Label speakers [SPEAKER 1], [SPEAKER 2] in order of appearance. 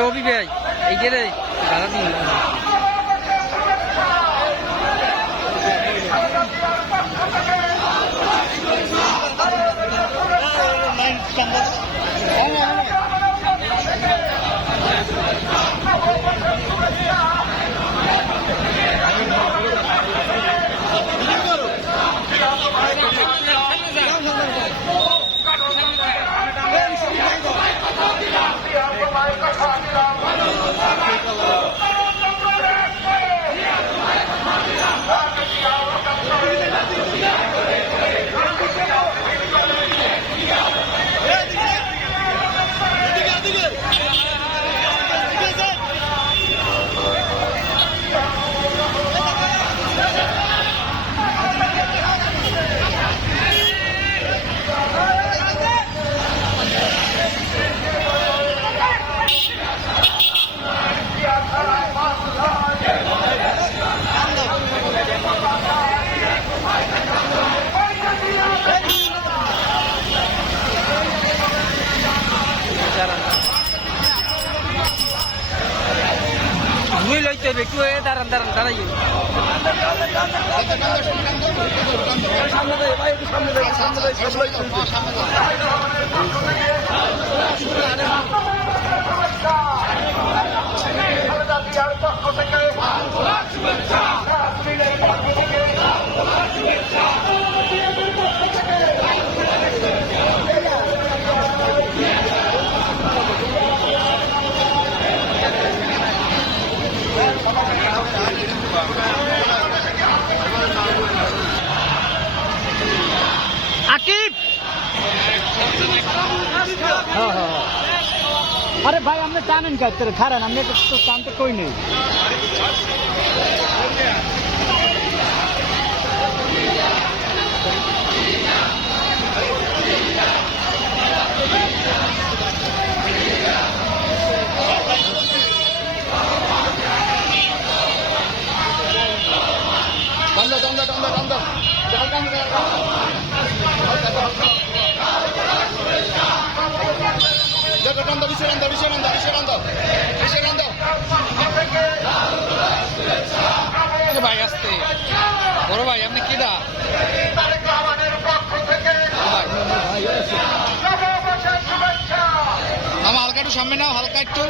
[SPEAKER 1] অভি ভাই এই যে রে দাদা দিন ঘুরে লইতে হবে একটু দাঁড়ান দাঁড়ান দাঁড়াই আকিব
[SPEAKER 2] আরে ভাই, আপনি টানেন কাজ করে খারান আপনি তো তো টানতে কই নেই।
[SPEAKER 3] দেখো টান্দা বিশে রান্দা বিশে রান্দা বিশে রান্দা বিশে রান্দা
[SPEAKER 1] ভাই আসতে। বড় ভাই, আপনি কিডা
[SPEAKER 3] মামা, হালকা একটু সামনে নাও, হালকা একটু।